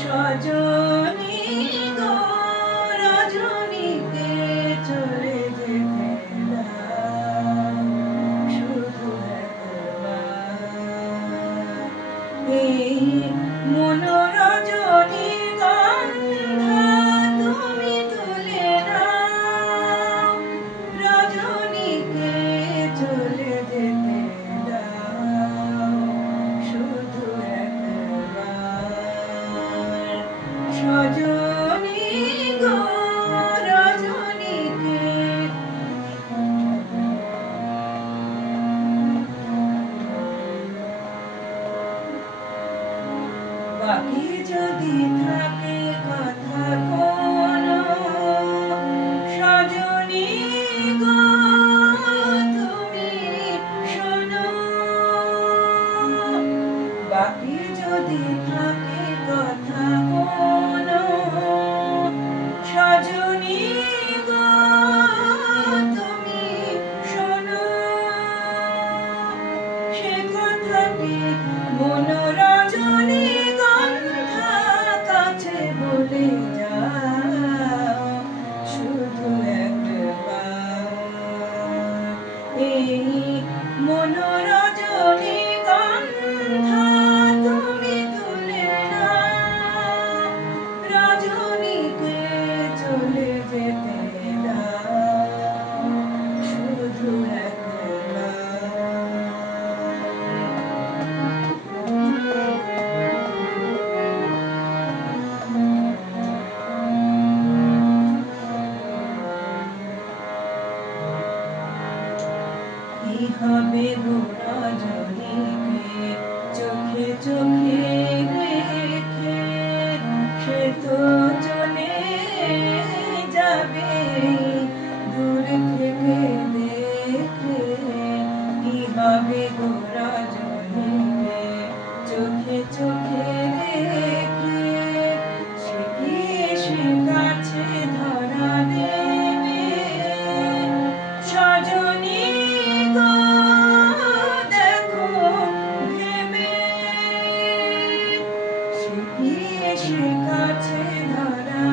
সজনী গো রজনীকে চলে যেতে দাও শুধু একবার। এই মনোরজনী গন্ধা তুমি তুলে নাও, রজনীকে চলে যেতে দাও শুধু একবার। সজনী গো রজনীকে বাকি যদি থাকে কথা কোনো, সজনী গো তুমি শোনো। বাকি যদি থাকে কথা কোনো, সজনী গো তুমি শোনো। সে কথাটি মনোরজনী গন্ধা কাছে বলে যাও শুধু একবার। এই মনোরজনী গন্ধা তুমি তুলে নাও, রজনীকে চলে যেতে দাও শুধু কি হবে গো রজনীকে চোখে চোখে রেখে, সে তো চলে যাবে দূর থেকে দেখে। কি হবে গো রজনীকে চোখে চোখে রেখে, সে কি এসে কাছে ধরা দেবে। সজনী গো দেখো ভেবে, সে কি এসে কাছে ধরা